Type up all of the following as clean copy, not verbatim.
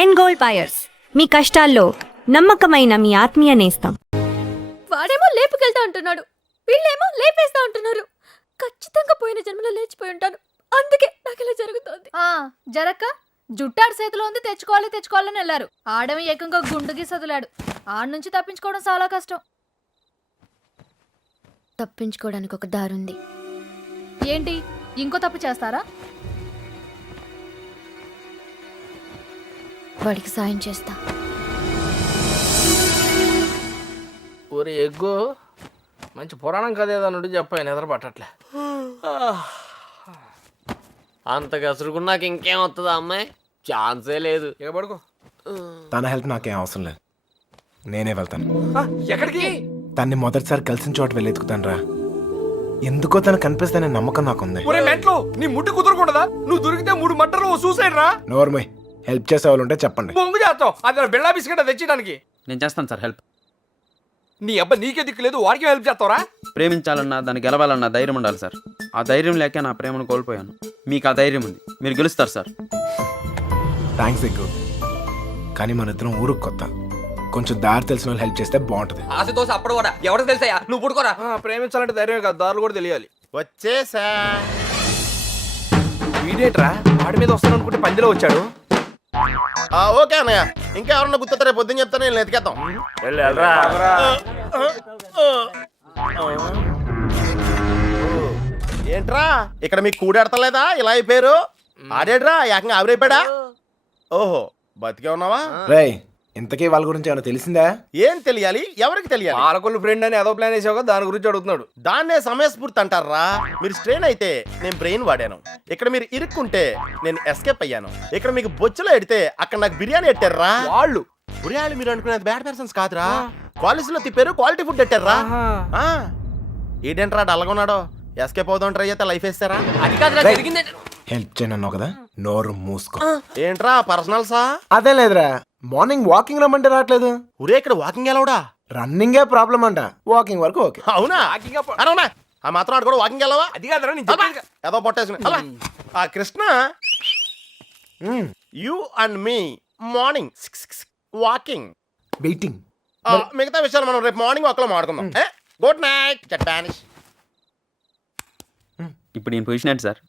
End gold buyers, మీ కష్టాల్లో నమ్మకమైన మీ ఆత్మీయ నేస్తం. వాడేమో లేపుకెళ్తా అంటున్నాడు, వీళ్ళేమో లేపేస్తా అంటున్నారు. ఖచ్చితంగా పోయిన జన్మలో లేచిపోయి ఉంటాను, అందుకే నాకు ఇలా జరుగుతోంది. జరక్క జుట్టాడు చేతిలో ఉంది, తెచ్చుకోవాలని వెళ్ళారు. ఆడమి ఏకంగా గుండుకి సదులాడు. ఆడ నుంచి తప్పించుకోవడం చాలా కష్టం. తప్పించుకోవడానికి ఒక దారుంది. ఏంటి, ఇంకో తప్పు చేస్తారా? వాడికి సాయం చేస్తా. ఊరి ఎగ్గు మంచి పురాణం కథ ఏదన్నుండి చెప్పాను, నిద్ర పట్టట్లే. అంత గసురుకున్నాక ఇంకేం వస్తుందా అమ్మాయి? ఛాన్సే లేదు. ఇక పడుకో. తన హెల్ప్ నాకేం అవసరం లేదు, నేనే వెళ్తాను. ఎక్కడికి? తన్ని మొదటిసారి కలిసిన చోట వెళ్ళి ఎత్తుకుతాను రా. ఎందుకో తను కనిపిస్తానే నమ్మకం నాకుంది. ఒరే మెంట్లో, నీ ముట్టి కుదరకూడదా? నువ్వు దొరికితే 3 మట్టలు సూసైడ్ రా. నోర్మయ్, హెల్ప్ చేసే వాళ్ళు ఉంటే చెప్పండి. బొంగు చేస్తావు, అది బిళ్ళా బిస్కెట్ తెచ్చడానికి. నేను చేస్తాను సార్ హెల్ప్. నీ అబ్బా నీకే దిక్కు లేదు, వాడికి హెల్ప్ చేస్తావరా? ప్రేమించాలన్నా దాన్ని గెలవాలన్నా ధైర్యం ఉండాలి సార్. ఆ ధైర్యం లేక నా ప్రేమను కోల్పోయాను. మీకు ఆ ధైర్యం ఉంది, మీరు గెలుస్తారు సార్. థ్యాంక్స్ ఎక్కువ, కానీ మన ఇద్దరం ఊరుకు కొత్త. కొంచెం దారి తెలిసిన వాళ్ళు హెల్ప్ చేస్తే బాగుంటది. ఆశతో అప్పుడు కూడా ఎవరికి తెలుసా? నువ్వు పుడుకోరా. ప్రేమించాలంటే ధైర్యం కాదు, దారులు కూడా తెలియాలి. వచ్చేసా. వీడేట్రా వాడి మీద వస్తాను అనుకుంటే పందిలో వచ్చాడు. ఓకే అన్నయ్య, ఇంకా ఎవరన్నా గుర్తొస్తే రేపు పొద్దున్న చెప్తాను, నేను ఎతికేద్దాం. ఏంట్రా ఇక్కడ మీకు కూడెడతలేదా? ఇలా అయిపోయారు. ఆడేడ్రా ఏకంగా ఆవిరైపోయాడా? ఓహో, బతికే ఉన్నావా? రేయ్, ఇంతకీ వాళ్ళ గురించి ఏమైనా తెలిసిందా? ఏం తెలియాలి, ఎవరికి తెలియాలి? పాలకొల్లు ఫ్రెండ్ అని ఏదో ప్లాన్ వేసావు, దాని గురించి అడుగుతున్నాడు. దాన్నే సమయస్ఫూర్తి అంటారా? మీరు స్ట్రెయిన్ అయితే నేను బ్రెయిన్ వాడాను. ఇక్కడ మీరు ఇరుక్కుంటే నేను ఎస్కేప్ అయ్యాను. ఇక్కడ మీకు బొచ్చులో ఎడితే అక్కడ నాకు బిర్యానీ ఎట్టారా వాళ్ళు. బిర్యానీ మీరు అనుకునేది బ్యాడ్ పర్సన్స్ కాదురా, కాలేజీలో తిప్పారు, క్వాలిటీ ఫుడ్ ఎట్టారా. ఏంటంటారా డల్గొన్నాడో? ఎస్కేప్ అవుదాం ట్రై చేస్తే లైఫ్ వేస్తారా? అది కాదురా జరిగింది. హెల్ప్ చేయనన్నావు కదా, నోరు మూసుకో. ఏంట్రా పర్సనల్సా? అదే లేదురా, మార్నింగ్ వాకింగ్ రమ్మంటే రావట్లేదు. ఊరే ఇక్కడ వాకింగ్ ఎలవడా? రన్నింగే ప్రాబ్లం అంట, వాకింగ్ వరకు ఓకే. అవునా? అవునా? ఆ మాత్రం ఆడు కూడా వాకింగ్ వెళ్ళవా? అది కాదురా ఏదో పొట్టేసుకుని అలా. ఆ Krishna, you and me morning walking. Waiting. మిగతా విషయాలు మనం రేపు మార్నింగ్ వాక్లో మాట్లాడుకుందాం. గుడ్ నైట్ చట్టానిష్. ఇప్పుడు నేను పొజిషన్ ఏంటి సార్?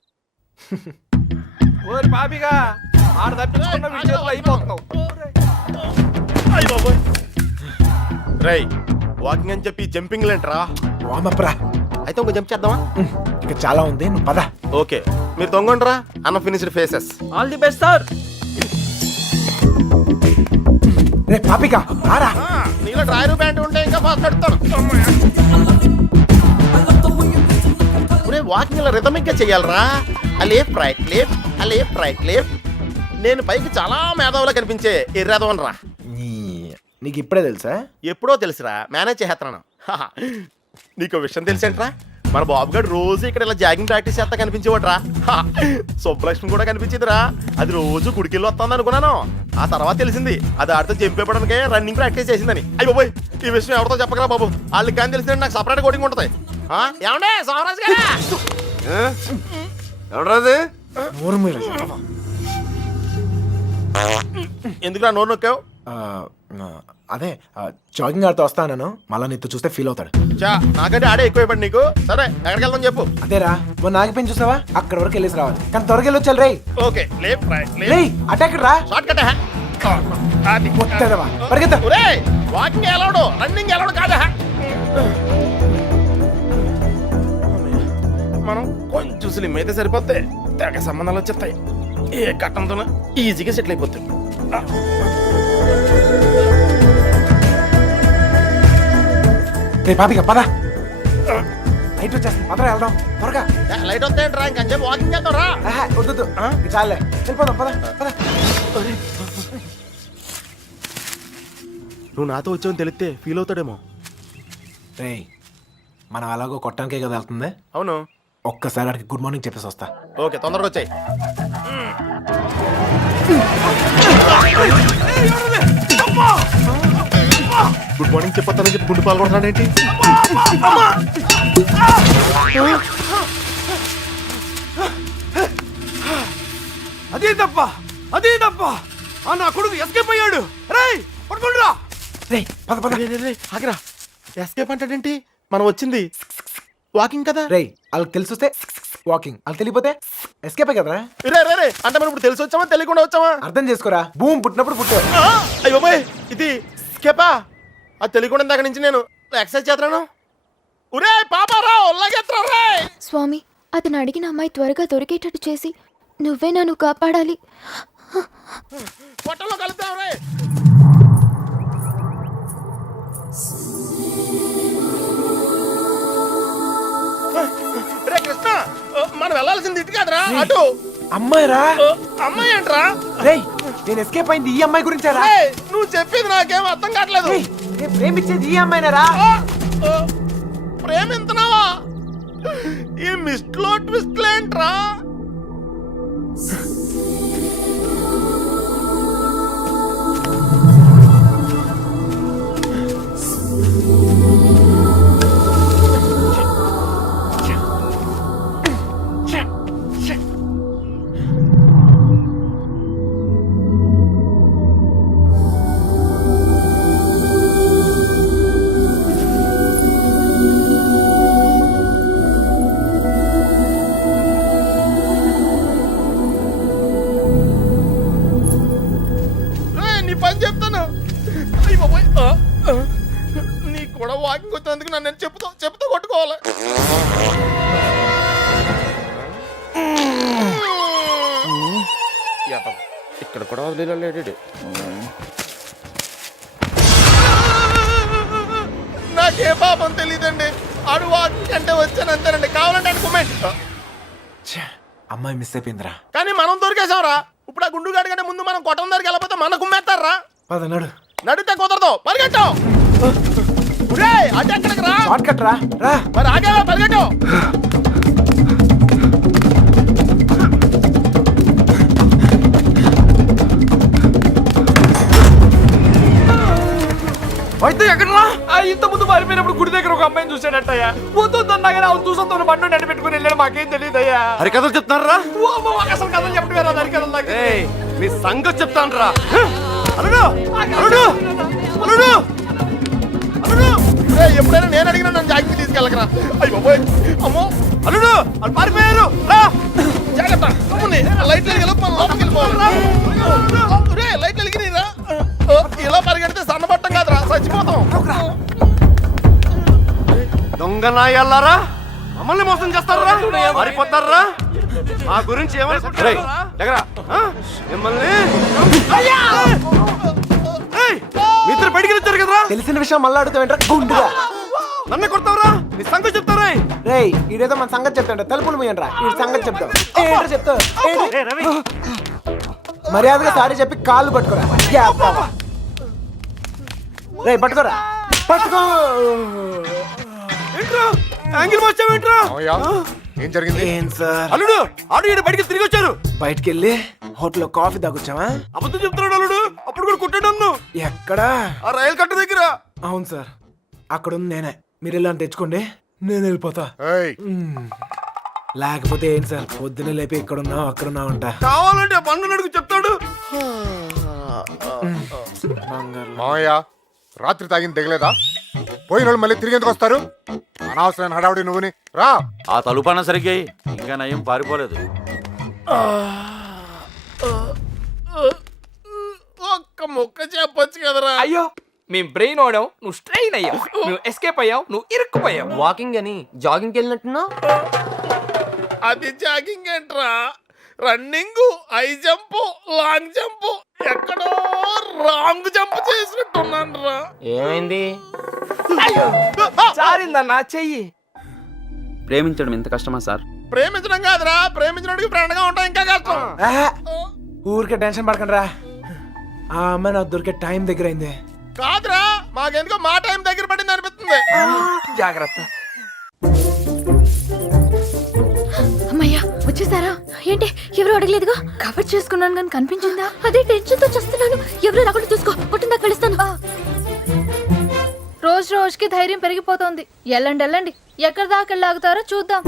ఓరి పాపిగా ఆడ తప్పించుకున్న విషయంలో అయిపోతావు. రై వాకింగ్ అని చెప్పి జంపింగ్ లేంట్రా. వామప్రా. అయితే ఇంకో జంప్ చేద్దామా? ఇక చాలా ఉంది, నువ్వు పద. ఓకే, మీరు తొంగండ్రా. అన్న finished faces. All the best sir. రే పాపిక, ఆరా. నీలో డ్రాయర్ ప్యాంట్ ఉంటే ఇంకా ఫాస్ట్ నడుపుతాను. వాకింగ్ ఇలా రిథమిక్ గా చెయ్యాలరా. Left right left, left right left. నేను పైకి చాలా మేధావులా కనిపించే ఎర్రదవన్ రా. నీకు ఇప్పుడే తెలుసా? ఎప్పుడో తెలుసురా, మేనేజ్ చేస్తున్నాను. నీకు విషయం తెలిసేంట్రా, మన బాబు గారు రోజు ఇక్కడ ఇలా జాగింగ్ ప్రాక్టీస్ చేస్తా కనిపించేవాడు రా. సుబ్బలక్ష్మి కూడా కనిపించేదిరా. అది రోజు గుడికెళ్ళి వస్తుంది అనుకున్నాను. ఆ తర్వాత తెలిసింది అది ఆడితో చెంపేపడానికే రన్నింగ్ ప్రాక్టీస్ చేసిందని. అయ్యి బాబోయ్, ఈ విషయం ఎవరితో చెప్పగలరా బాబు? వాళ్ళకి కానీ తెలిసిందంటే నాకు సపరేట్ కోటింగ్ ఉంటుంది. ఏమండే సోమరాజు గారా? ఎవడరాది? ఎందుకురా నోరు నొక్కావు? అదే జాగింగ్ ఆడుతూ వస్తాను, మళ్ళా నీతో చూస్తే ఫీల్ అవుతాడు. నాకంటే ఆడే ఎక్కువైపోయి నీకు. సరే ఎక్కడికి వెళ్దాం చెప్పు. అదేరా, మొన్న నాగిపోయిన చూసావా, అక్కడ వరకు వెళ్ళేసి రావాలి. కానీ త్వరగా వెళ్ళొచ్చాలి. రే ఓకే, లేఫ్ట్ రైట్ రే, అటాక్ రా. Short cut. పరిగెత్తా. వాకింగ్ ఎలవడు, రన్నింగ్ ఎలవడు కాదా. మనం కొంచెం స్లిమ్ అయితే సరిపోతే తెగ సంబంధాలు వచ్చేస్తాయి. ఏ కట్టంతో ఈజీగా సెటిల్ అయిపోతాయి. రే పాపిక, పద. లైట్ వచ్చేస్తుంది, పదరా వెళ్దాం త్వరగా. లైట్ వస్తాయంట్రా, ఇంకొంచెం వాకింగ్ వెళ్తాం రా. వద్దు, చాలే వెళ్ళిపోదాం, పద పద. నువ్వు నాతో వచ్చావని తెలిస్తే ఫీల్ అవుతాడేమో. రే, మనం అలాగో కొట్టడానికే కదా వెళ్తుంది. అవును, ఒక్కసారి అడిగి గుడ్ మార్నింగ్ చెప్పేసి వస్తా. ఓకే, తొందరగా వచ్చాయి. గుడ్ మార్నింగ్ చెప్పొస్తానని చెప్పి గుండు పాల్గొంటున్నాడేంటి? అదే తప్ప ఆ నా కొడుకు ఎస్కేప్ అయ్యాడు. రేయ్ పట్టుకోండిరా. రేయ్ పద పద. ఆగిరా. ఎస్కేప్ అంటాడేంటి? మనం వచ్చింది వాకింగ్ కదా. రేయ్ వాళ్ళకి తెలిసి వస్తే వాకింగ్, వాళ్ళకి తెలియపోతే ఎస్కేప్ కదరా. రే రే రే అంటే మనం ఇప్పుడు తెలిసి వచ్చామా తెలియకుండా వచ్చామా? అర్థం చేసుకోరా, భూమి పుట్టినప్పుడు పుట్టారు. అయ్యో బాయ్, ఇది స్కేపా? అది తెలియకుండా ఇందాక నుంచి నేను ఎక్సర్సైజ్ చేస్తున్నాను. ఒరే పాపారా ఒళ్ళగెత్తరా రే. స్వామి, అతను అడిగిన అమ్మాయి త్వరగా దొరికేటట్టు చేసి నువ్వే నన్ను కాపాడాలి. పొట్టలో కలుద్దాం రే. రే కృష్ణ, మనం వెళ్ళాల్సింది ఇటు కాదురా, అటు. అమ్మాయిరా. అమ్మాయి ఏంట్రా? రేయ్ నేను ఎస్కేప్ అయింది ఈ అమ్మాయి గురించారా? రేయ్, నువ్వు చెప్పేది నాకేం అర్థం కావట్లేదు. రేయ్, నేను ప్రేమించేది ఈ అమ్మాయినారా? ప్రేమింతున్నావా? ఈ మిస్ట్లో ట్విస్ట్ ఏంట్రా? నీ పని చెప్తాను. అయ్య బాబోయ్, నీకు కూడా వాకింగ్ వచ్చినందుకు నన్ను నేను చెప్పుతో కొట్టుకోవాలి. ఇక్కడ కూడా వదిలేడు. నాకే పాపం తెలియదండి. ఆడు వాకింగ్ అంటే వచ్చాను అంతేనండి. కావాలంటే అనుకోమేంటి. అమ్మాయి మిస్ అయిపోయిందిరా. కానీ మనం దొరికేసాంరా. ఇప్పుడు ఆ గుండుగాడి కంటే ముందు మనం కొట్టం దగ్గరికి వెళ్ళకపోతే మన కుమ్మేస్తారా? పద నడు. నడితే కుదరదు, పరిగెట్టు. అటు ఎక్కడికి రా. షార్ట్ కట్ రా. రా మరి ఆగేవా, పరిగెట్టు. అయితే ఎక్కడరా? ఇంత ముందు పారిపోయినప్పుడు గుడి దగ్గర ఒక అమ్మాయిని చూసాడట్టయ్యా. పోతుందన్నాగానే అవును చూసంతో బండి నడి పెట్టుకుని వెళ్ళాడు. మాకేం తెలియదయ్యా. హరికథలు చెప్తున్నారా? అసలు కథలు చెప్పడం హరికథలు నాకు. మీ సంగతి చెప్తాను రా. అల్లుడు, అల్లుడు, అల్లుడు, అల్లుడు. ఎప్పుడైనా నేను అడిగినా నన్ను జాగ్రత్త తీసుకెళ్ళకరా. అయ్యో బాబోయ్, అమ్మో అల్లుడు వాళ్ళు పారిపోయారు. రా జాగ్రత్త. లైట్ లైట్ వెలిగిరా. ఇలా పరిగెడితే సన్నబట్టం కాదురా, చచ్చిపోతాం. దొంగ నాయల్లారా, మమ్మల్ని మోసం చేస్తారా? మారిపోతారా? మా గురించి ఏమనుకుంటారు? మిమ్మల్ని మీ ఇద్దరు బయటికి వచ్చారు కదరా. తెలిసిన విషయం మళ్ళీ అడుగుతావేంట్రా గుండుగా? నన్ను కొడతావురా? నీ సంగతి చెప్తారా? రేయ్ ఈడేదో మన సంగతి చెప్తాడు. తలుపులు మూయండ్రా, ఈ సంగతి చెప్తావు. ఏంట్రా చెప్తావు? మర్యాదగా సారీ చెప్పి కాళ్ళు పట్టుకోరా. రేయ్ పట్టుకోరా, పట్టుకో. ఏంట్రా యాంగిల్ మార్చావేంట్రా? ఏం జరిగింది? ఏం సార్? అల్లుడు ఆడు ఈడు బయటికి తిరిగి వచ్చారు. బయటికి వెళ్ళి హోటల్లో కాఫీ తాగొచ్చావా? అబద్ధం చెప్తున్నాడు అల్లుడు. అప్పుడు కూడా కొట్టాడు నన్ను. ఎక్కడా? ఆ రైలు కట్ట దగ్గర. అవును సార్, అక్కడ ఉంది నేనే. మీరు వెళ్ళని తెచ్చుకోండి, నేను వెళ్ళిపోతా. ఏయ్, లేకపోతే ఏం సార్, పొద్దునే లేపి ఇక్కడున్నావు అక్కడున్నావంట. కావాలంటే ఆ బండు నడుగు చెప్తాడు. మావయ్య రాత్రి తాగింది దిగలేదా? పోయిన వాళ్ళు మళ్ళీ తిరిగి ఎందుకు వస్తారు? అనవసరమైన హడావుడి నువ్వుని. రా. ఆ తలుపన సరిగ్గా ఇంకా నయం పారిపోలేదు. ఒక్క ముక్క చెప్పొచ్చు కదరా. అయ్యో మేము బ్రెయిన్ ఓడావు, నువ్వు స్ట్రెయిన్ అయ్యావు. నువ్వు ఎస్కేప్ అయ్యావు, నువ్వు ఇరుక్కుపోయావు. వాకింగ్ అని జాగింగ్కి వెళ్ళినట్టున్నావు. అది జాగింగ్ ఏంట్రా? Running, high jump, long jump, ఎక్కడో రాంగ్ జంప్ చేసినట్టున్నాను రా. ఏమైంది? చారిందన్నా చెయ్యి. ప్రేమించడం ఎంత కష్టమా సార్? ప్రేమించడం కాదురా, ప్రేమించినోడికి ఫ్రెండ్ గా ఉంటాం ఇంకా కష్టం. ఊరికే టెన్షన్ పడకండి రా. ఆ అమ్మాయి నాకు దొరికే టైం దగ్గర అయింది. కాదురా, మాకెందుకో మా టైం దగ్గర పడింది అనిపిస్తుంది. జాగ్రత్త. అమ్మయ్యా, వచ్చేసారా? ఏంటి ఎవరు అడగలేదుగా? కవర్ చేసుకున్నాను కానీ కనిపించిందా? అదే టెన్షన్ తో చేస్తున్నాను. ఎవరు రాకుండా చూసుకో, పుట్టిందా కలుస్తాను. రోజు రోజుకి ధైర్యం పెరిగిపోతోంది. వెళ్ళండి వెళ్ళండి, ఎక్కడి దాకా వెళ్ళాగుతారో చూద్దాం.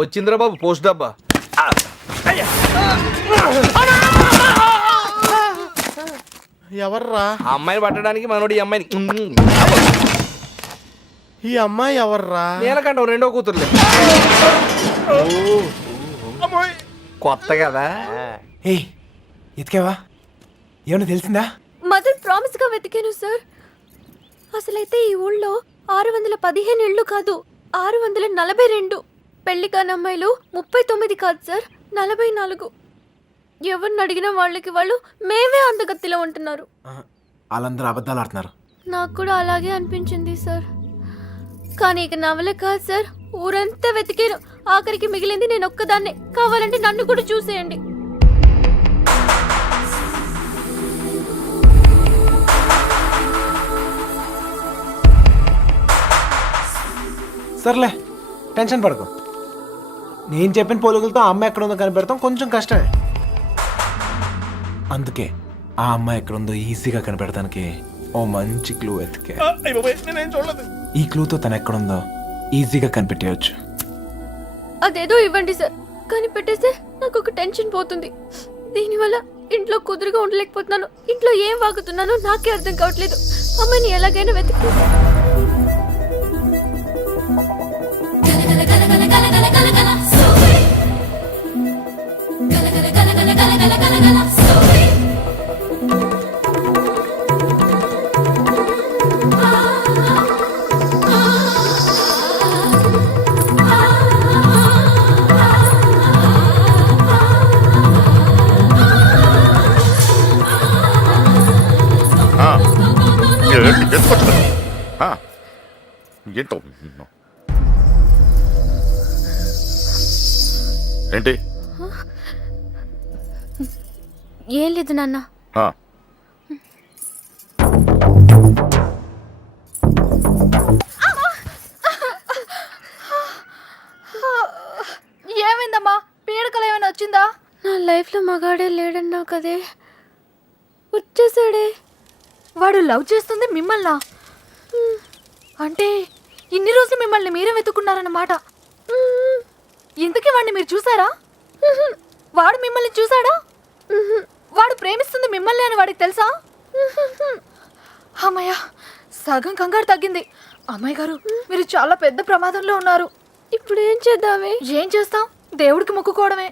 వచ్చిందిరా బాబు పోస్ట్ డబ్బా. ఎవర్రా ఆ అమ్మాయిని పట్టడానికి మనోడు ఈ అమ్మాయిని ఈ అమ్మాయి ఎవర్రా? నీలకంఠం రెండో కూతురులే. కొత్త కదా. ఏయ్ ఎతికావా? ఏమన్నా తెలిసిందా? మదర్ ప్రామిస్ గా వెతికాను సార్. అసలైతే ఈ ఊళ్ళో 615 ఇళ్ళు కాదు, 642. పెళ్లి కాని అమ్మాయిలు 39 కాదు సార్, 44. ఎవరిని అడిగిన వాళ్ళకి వాళ్ళు మేమే అందగత్తిలో ఉంటున్నారు. వాళ్ళందరూ అబద్ధాలు ఆడుతున్నారు. నాకు కూడా అలాగే అనిపించింది సార్. కానీ ఇక నవలే కాదు సార్, ఊరంతా వెతికాను. ఆఖరికి మిగిలింది నేను ఒక్కదాన్నే. కావాలంటే నన్ను కూడా చూసేయండి. సర్లే టెన్షన్ పడకు. నేను చెప్పిన పోలికలతో ఆ అమ్మాయి ఎక్కడ ఉందో కనిపెడతాం కొంచెం కష్టమే. అందుకే ఆ అమ్మాయి ఎక్కడ ఉందో ఈజీగా కనిపెడతానికి ఓ మంచి క్లూ ఎతికే. ఈ క్లూతో తను ఎక్కడుందో ఈజీగా కనిపెట్టేయచ్చు. అదేదో ఇవ్వండి సార్, కానీ పెట్టేస్తే నాకు ఒక టెన్షన్ పోతుంది. దీనివల్ల ఇంట్లో కుదురుగా ఉండలేకపోతున్నాను. ఇంట్లో ఏం వాగుతున్నానో నాకే అర్థం కావట్లేదు. అమ్మాయిని ఎలాగైనా వెతుకు. ఏంటో ఏంటి? ఏం లేదు నాన్న. ఏమైందమ్మా? పీడకలు ఏమైనా వచ్చిందా? నా లైఫ్లో మగాడే లేడన్నా కదే, వచ్చేసాడే. వాడు లవ్ చేస్తుంది మిమ్మల్నా? అంటే ఇన్ని రోజులు మిమ్మల్ని మీరే వెతుక్కున్నారన్నమాట. ఇంతకీ వాడిని మీరు చూసారా? వాడు మిమ్మల్ని చూసాడా? వాడు ప్రేమిస్తుంది మిమ్మల్ని అని వాడికి తెలుసా? అమ్మయ్య, సగం కంగారు తగ్గింది. అమ్మాయి గారు, మీరు చాలా పెద్ద ప్రమాదంలో ఉన్నారు. ఇప్పుడు ఏం చేద్దామే? ఏం చేస్తాం? దేవుడికి మొక్కుకోవడమే.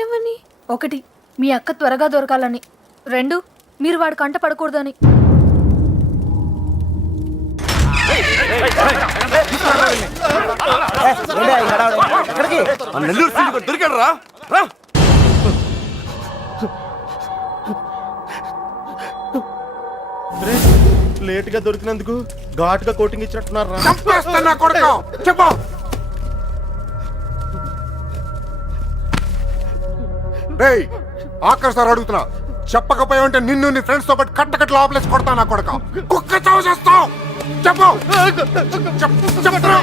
ఏమని? 1, మీ అక్క త్వరగా దొరకాలని. 2, మీరు వాడి కంట పడకూడదని. దొరికాడు రా. లేట్ గా దొరికినందుకు ఘాటుగా కోటింగ్ ఇచ్చినట్టున్నారు రా. చెప్పు. రేయ్ ఆఖరి సార్ అడుగుతున్నా, చెప్పకపోయా ఉంటే నిన్ను నీ ఫ్రెండ్స్ తో పాటు కట్టకట్లు ఆపలేసి కొడతా నా కొడక. కుక్క చావు చేస్తావు. చెప్పు. చెప్పరా.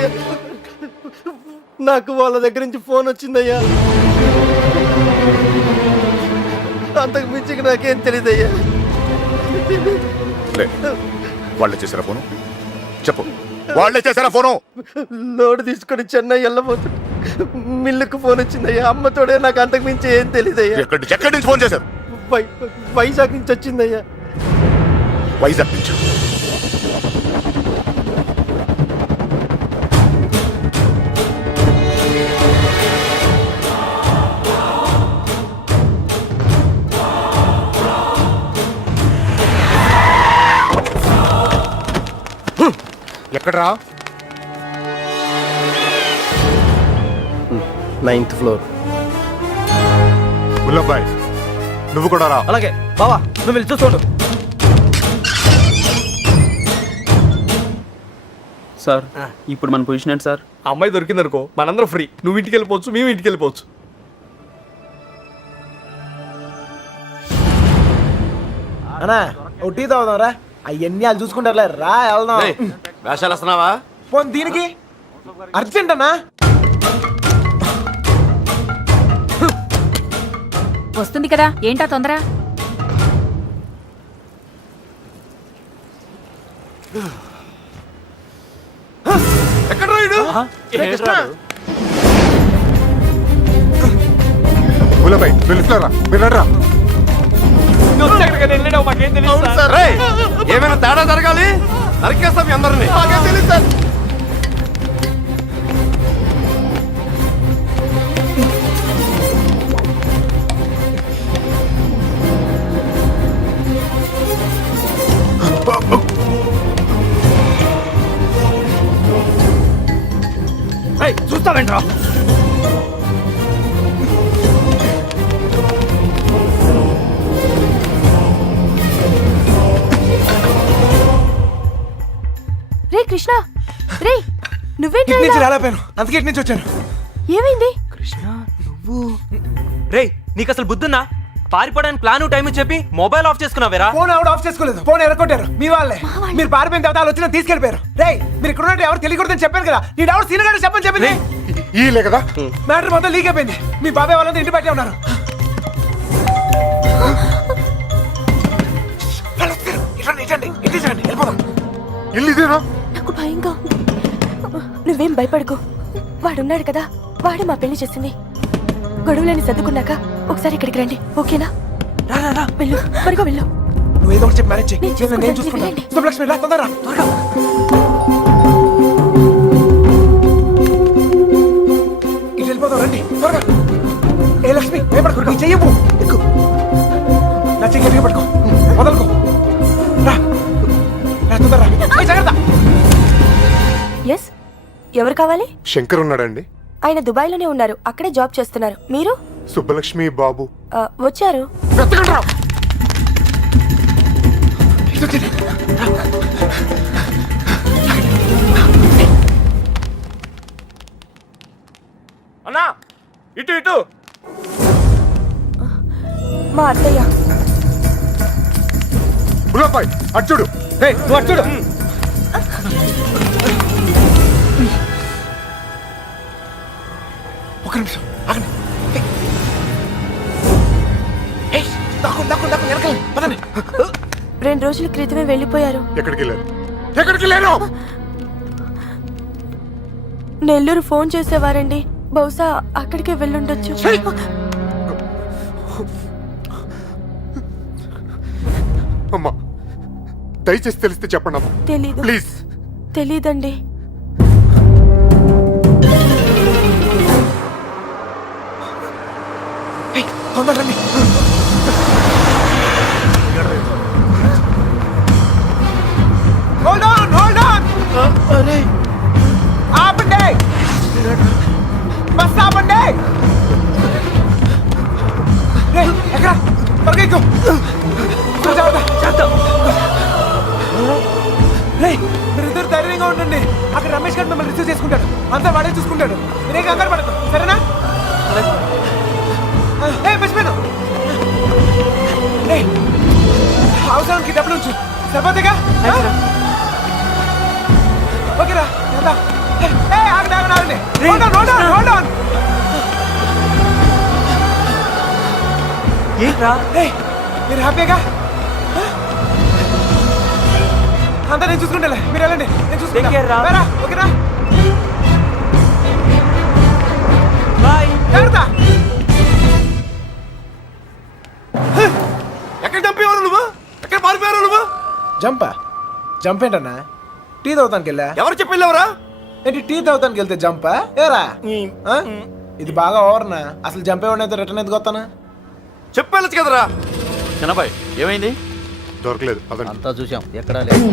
నాకు వాళ్ళ దగ్గర నుంచి ఫోన్ వచ్చిందయ్యా. అంతకు మించి నాకేం తెలియదయ్యా. వాళ్ళే చేశారా ఫోను? చెప్పు, వాళ్ళే చేశారా ఫోను? లోడ్ తీసుకొని చెన్నై వెళ్ళబోతుంది. మిల్లుకు ఫోన్ వచ్చిందయ్యా. అమ్మతోడే నాకు అంతకు మించి ఏం తెలియదయ్యా. ఎక్కడి నుంచి ఫోన్ చేశారు? వైజాగ్ నుంచి వచ్చిందయ్యా. వైజాగ్ నుంచి. ఎక్కడరా? 9th floor. ముల్లబ్బాయ్, నువ్వు కూడా రా. అలాగే బావా, నువ్వు వెళ్ళి చూసుకోండు. సార్ ఇప్పుడు మన పొజిషన్ ఏంటి సార్? అమ్మాయి దొరికిందనుకో మనందరం ఫ్రీ. నువ్వు ఇంటికి వెళ్ళిపోవచ్చు, మేము ఇంటికి వెళ్ళిపోవచ్చు. అన్నా ఓ టీ తాగుదాం రా. అవన్నీ వాళ్ళు చూసుకుంటారులే, రా వెళ్దాం. వేషాలు వస్తున్నావా? పోనీ దీనికి అర్జెంట్ అన్నా. వస్తుంది కదా, ఏంటా తొందర? ఎక్కడ రాయుడు? బుల్లబాయ్ వెళ్ళిస్తారా మీరు రండిరా. అవును సార్. రేయ్, ఏమైనా తేడా జరగాలి నరికేస్తాం మీ అందరినీ. మాకేం తెలియదు సార్. చూస్తావేంట్రా? రే కృష్ణ, రే నువ్వేంటి ఇటు నుంచి రాలేపోయాను, అందుకే ఇటు నుంచి వచ్చాను. ఏమైంది? రేయ్ నీకు అసలు బుద్ధున్నా? పారిపోవడానికి ప్లాన్ టైం చెప్పి మొబైల్ ఆఫ్ చేసుకున్నావేరా? ఫోన్ ఆవిడ ఆఫ్ చేసుకోలేదు, ఫోన్ ఎరగొట్టారు మీ వాళ్ళే. మీరు పారిపోయిన తర్వాత వాళ్ళు వచ్చిన తీసుకెళ్ళిపోయారు. రేయ్, మీరు ఇక్కడ ఉన్నట్టు ఎవరు తెలియకూడదని చెప్పారు కదా. నీ ఎవరు సీనియర్ గారు చెప్పని చెప్పింది. ఈలే కదా. మ్యాటర్ మొత్తం లీక్ అయిపోయింది. మీ బాబాయ్ వాళ్ళంతా ఇంటి బయటే ఉన్నారు. వాళ్ళు వస్తారు. ఇటండి, ఇంటి చూడండి, వెళ్ళిపోదాం. ఇల్లు ఇదేనా? నాకు భయంగా ఉంది. నువ్వేం భయపడకు, వాడున్నాడు కదా, వాడే మా పెళ్లి చేసింది. గొడవలని సర్దుకున్నాక ఒకసారి ఇక్కడికి రండి, ఓకేనా? రా రా రా, వెళ్ళు, త్వరగా వెళ్ళు. నువ్వు ఏదో ఒకటి చెప్పి మ్యారేజ్ చేయి. నేను చూసుకుంటాను, నేను చూసుకుంటాను. వెళ్ళండి. శుభలక్ష్మి రా, తొందరగా త్వరగా. ఇటు వెళ్ళిపోదాం, రండి త్వరగా. ఏ లక్ష్మి, భయపడకు, నీ చెయ్యవు. ఎక్కు, నా చెయ్యి గట్టిగా పట్టుకో, వదలుకో. రా రా, తొందరగా. ఏయ్, జాగ్రత్త. ఎస్, ఎవరు కావాలి? శంకర్ ఉన్నాడండి. ఆయన దుబాయ్లోనే ఉన్నారు, అక్కడే జాబ్ చేస్తున్నారు. మీరు? సుబ్బలక్ష్మి బాబు. వచ్చారు. వెతకండిరా. ఇటు వచ్చేయండి. అన్నా ఇటు ఇటు. మా అత్తయ్య. బుల్లబాయ్ అటు చూడు. ఏయ్, నువ్వు అటు చూడు. ఒక నిమిషం ఆగండి. ఏయ్, దాక్కు, వెనకాల పదండి. 2 రోజుల క్రితమే వెళ్ళిపోయారు. ఎక్కడికి వెళ్ళారు? ఎక్కడికి వెళ్ళారు? నెల్లూరు ఫోన్ చేసేవారండి, బహుశా అక్కడికే వెళ్ళుండొచ్చు. అమ్మా దయచేసి తెలిస్తే చెప్పండి అమ్మా తెలీదు. ప్లీజ్. తెలీదండి. ఏయ్, తొందరగా రండి. Hold on, hold on. ఆపండి, బస్ ఆపండి. రేయ్, ఎక్కడ? త్వరగా ఎక్కు. రేయ్, మీరిద్దరు ధైర్యంగా ఉండండి. అక్కడ రమేష్ గారు మిమ్మల్ని రిసీవ్ చేసుకుంటాడు. అంతా వాడే చూసుకుంటాడు. మీరే కంగారు పడదు, సరేనా? మర్చిపోయాను. అవసరానికి డబ్బులు ఉంచు, సరిపోతేగా? ఓకేరా, వెళ్దాం. ఆగండి. Hold on. ఏంట్రా? మీరు హ్యాపీగా? అంతా నేను చూసుకుంటా, మీరు వెళ్ళండి, నేను Take care రా. చూసుకుంటా. ఓకేనా? బాయ్. జాగ్రత్త. ఎక్కడ చంపేవారు నువ్వు? ఎక్కడ పారిపోయారు నువ్వు? జంప్ ఏంటన్నా? టీ తాగుతానికి వెళ్ళా. ఎవరు చెప్పి వెళ్ళావరా? ఏంటి టీ తాగుతానికి వెళ్తే జంపా? ఏరా ఆ? ఇది బాగా ఓవర్నా? అసలు జంపేవాడిని అయితే రిటర్న్ ఎందుకు వస్తానా? చెప్పి వెళ్ళచ్చు కదరా. చిన్నబాయ్ ఏమైంది? దొరకలేదు అదండి. అంతా చూసాం, ఎక్కడా లేదు.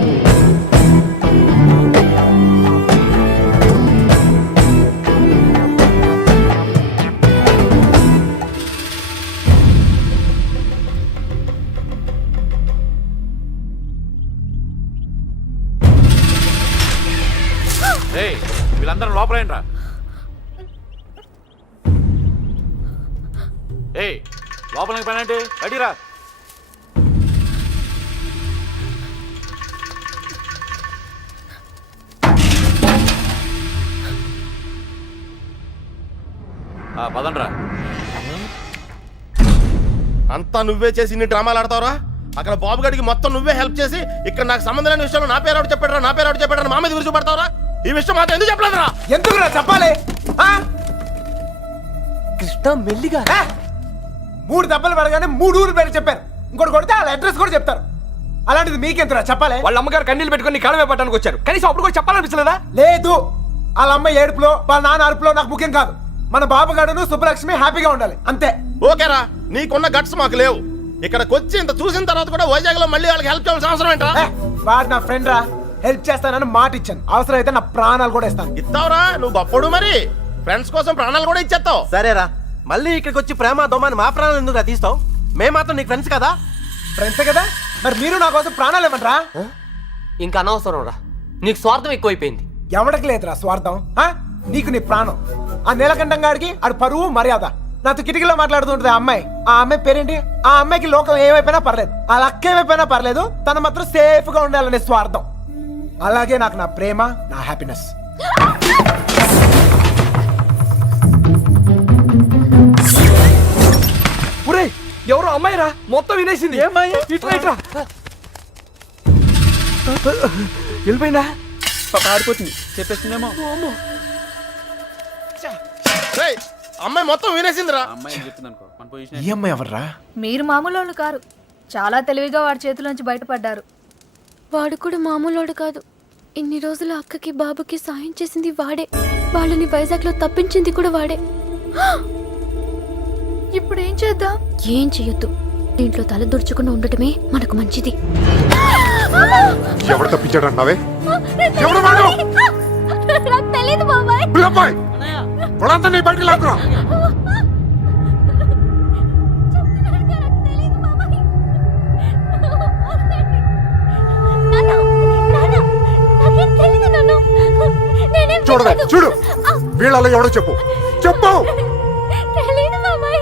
వీళ్ళందరూ లోపలేంట్రా. ఏయ్, లోపలికి పని అంటే బయటిరా. పదండ్రా. అంతా నువ్వే చేసి ఇన్ని డ్రామాలు ఆడతావురా? అక్కడ బాబు గడికి మొత్తం నువ్వే హెల్ప్ చేసి ఇక్కడ నాకు సంబంధం లేని విషయంలో నా పేరు చెప్పాడు మా మీద గురించి పడతావురా? ఈ విషయం మాత్రం ఎందుకు చెప్పలేదురా? ఎందుకురా చెప్పాలి? కృష్ణ మెల్లిగా. 3 దెబ్బలు పడగానే 3 ఊరు పేరు చెప్పారు. ఇంకోటి కొడితే వాళ్ళ అడ్రస్ కూడా చెప్తారు. అలాంటిది మీకెంతరా చెప్పాలి? వాళ్ళ అమ్మగారు కన్నీళ్ళు పెట్టుకొని నీ కాలమే పట్టడానికి వచ్చారు. కనీసం అప్పుడు కూడా చెప్పాలనిపించలేదా? లేదు, వాళ్ళ అమ్మ ఏడుపులో వాళ్ళ నాన్న అరుపులో నాకు ముఖ్యం కాదు. మన బాబుగాడును సుబ్బలక్ష్మి హ్యాపీగా ఉండాలి అంతే. ఓకేరా, నీకున్న గట్స్ మాకు లేవు. ఇక్కడికి వచ్చి ఇంత చూసిన తర్వాత కూడా వైజాగ్ లో మళ్ళీ వాళ్ళకి హెల్ప్ చేయాల్సిన అవసరం ఏంట్రా? వాడు నా ఫ్రెండ్ రా, హెల్ప్ చేస్తానని మాట ఇచ్చాను. అవసరం అయితే నా ప్రాణాలు కూడా ఇస్తాను. ఇస్తావురా, నువ్వు గొప్పడు మరి. ఫ్రెండ్స్ కోసం ప్రాణాలు కూడా ఇచ్చేస్తావు. సరేరా, మళ్ళీ ఇక్కడికి వచ్చి ప్రేమ దోమని మా ప్రాణాలు ఎందుకు తీస్తావు? మేము మాత్రం నీకు ఫ్రెండ్స్ కదా. ఫ్రెండ్సే కదా, మరి మీరు నా కోసం ప్రాణాలు ఇవ్వమంటారా? ఇంకా అనవసరం రా, నీకు స్వార్థం ఎక్కువైపోయింది. ఎవడికి లేదురా స్వార్థం. నీకు నీ ప్రాణం. ఆ నీలకంఠం గాడికి ఆడు పరువు మర్యాద. నాతో కిటికీలో మాట్లాడుతుంటది ఆ అమ్మాయి. ఆ అమ్మాయి పేరేంటి? ఆ అమ్మాయికి లోకం ఏమైపోయినా పర్లేదు, ఆ లక్క ఏమైపోయినా పర్లేదు, తన మాత్రం సేఫ్ గా ఉండాలనే స్వార్థం. అలాగే నాకు నా ప్రేమ, నా హ్యాపీనెస్. ఒరేయ్, ఎవరో అమ్మాయిరా, మొత్తం వినేసింది. ఇట్లా ఇట్లా వెళ్ళిపోయిందా? ఆడిపోతుంది, చెప్పేస్తుందేమో. రేయ్, అమ్మాయి మొత్తం వినేసిందిరా. అమ్మాయి చెప్తుంది అనుకో, మన ఈ పొజిషన్ అమ్మాయి ఎవర్రా? మీరు మామూలు వాళ్ళు కారు. చాలా తెలివిగా వాడి చేతిలోంచి బయటపడ్డారు. వాడు కూడా మామూలోడు కాదు. ఇన్ని రోజులు అక్కకి బాబుకి సాయం చేసింది వాడే. వాళ్ళని వైజాగ్ లో తప్పించింది కూడా వాడే. ఇప్పుడు ఏం చేద్దాం? ఏం చెయ్యొద్దు, దీంట్లో తల దుర్చకుండా ఉండటమే మనకు మంచిది. ఎవడు తప్పించాడు అన్నావే? ఎవడు వాడు? నాకు తెలీదు బాబాయ్. పిల్లబ్బాయ్, వాడంతా నీ బయటికి లాక్కురా. చూడవే, చూడు, వీళ్ళలో ఎవడో చెప్పు, చెప్పు. తెలీదు బాబాయ్.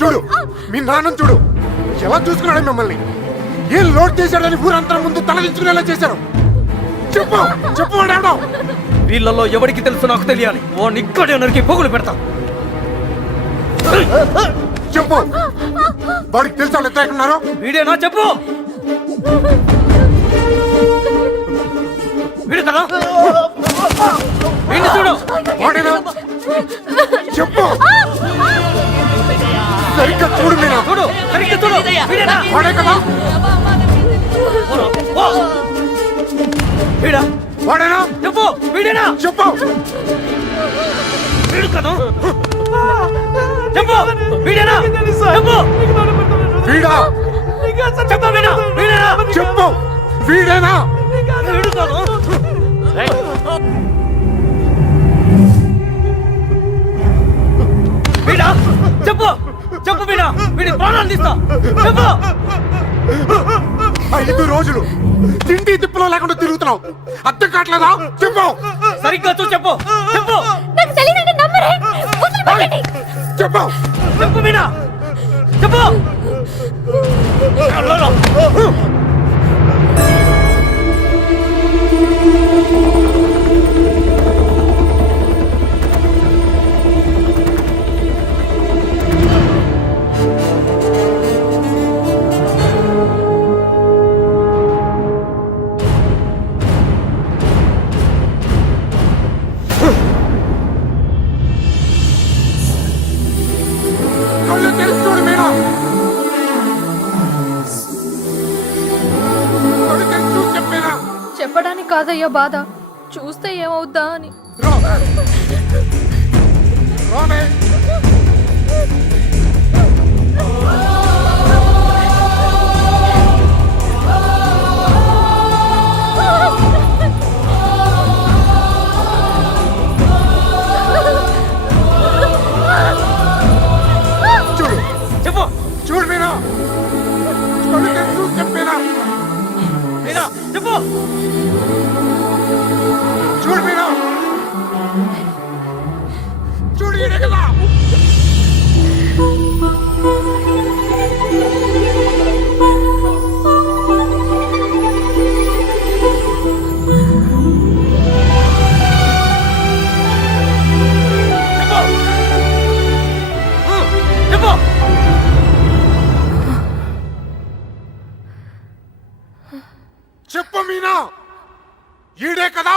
చూడు, మీ నాన్న చూడు ఎలా చూసుకున్నాడు మిమ్మల్ని. ఏం లోడ్ చేశాడని ఊరంతా ముందు తలదించుకునేలా చేశారు. చెప్పు, చెప్పు వాడు. వీళ్ళల్లో ఎవరికి తెలుసు నాకు తెలియాలి. ఓ నిక్కడే నరికి పొగులు పెడతా. చెప్పు, వాడికి తెలుసా వాళ్ళు ఎట్లా ఉన్నారు? వీడేనా? చెప్పు. వీడు కదా, వీడిని చూడు. వాడేనా? చెప్పు, సరిగ్గా చూడు మీనా. చూడు, సరిగ్గా చూడు. వీడేనా? వాడే కదా? ఓ, వీడా? వాడేనా? చెప్పు, వీడేనా? చెప్పు. వీడు కదా? చెప్పు, వీడేనా? చెప్పు. వీడా? చెప్పు, వీడా? వీడేనా? చెప్పు, వీడేనా? వీడు కదా? వీడా? చెప్పు, చెప్పు వీడా. వీడి ప్రాణాలు తీస్తా. చెప్పు. 5 రోజులు తిండి తిప్పులో లేకుండా తిరుగుతున్నావు, అర్థం కావట్లేదా? చెప్పు, సరిగ్గా చూ. చెప్పు, చెప్పు. నాకు తెలీదంటే నమ్మరే. వదిలిపెట్టండి. చెప్పు. చెప్పు మీనా, చెప్పు. కళ్ళు తెరిచి చూడు మీనా. కళ్ళు తెరిచి చూడు చెప్పేనా. చెప్పడానికి కాదయ్యా బాధ, చూస్తే ఏమవుద్దా అని. రామే. చూడు, చెప్పు. చూడు మీనా. కళ్ళు తెరిచి చూడు చెప్పేనా. మీనా, చెప్పు. చూడు మీనా. చూడు, ఈడే కదా. చెప్పు. చెప్పు మీనా, ఈడే కదా.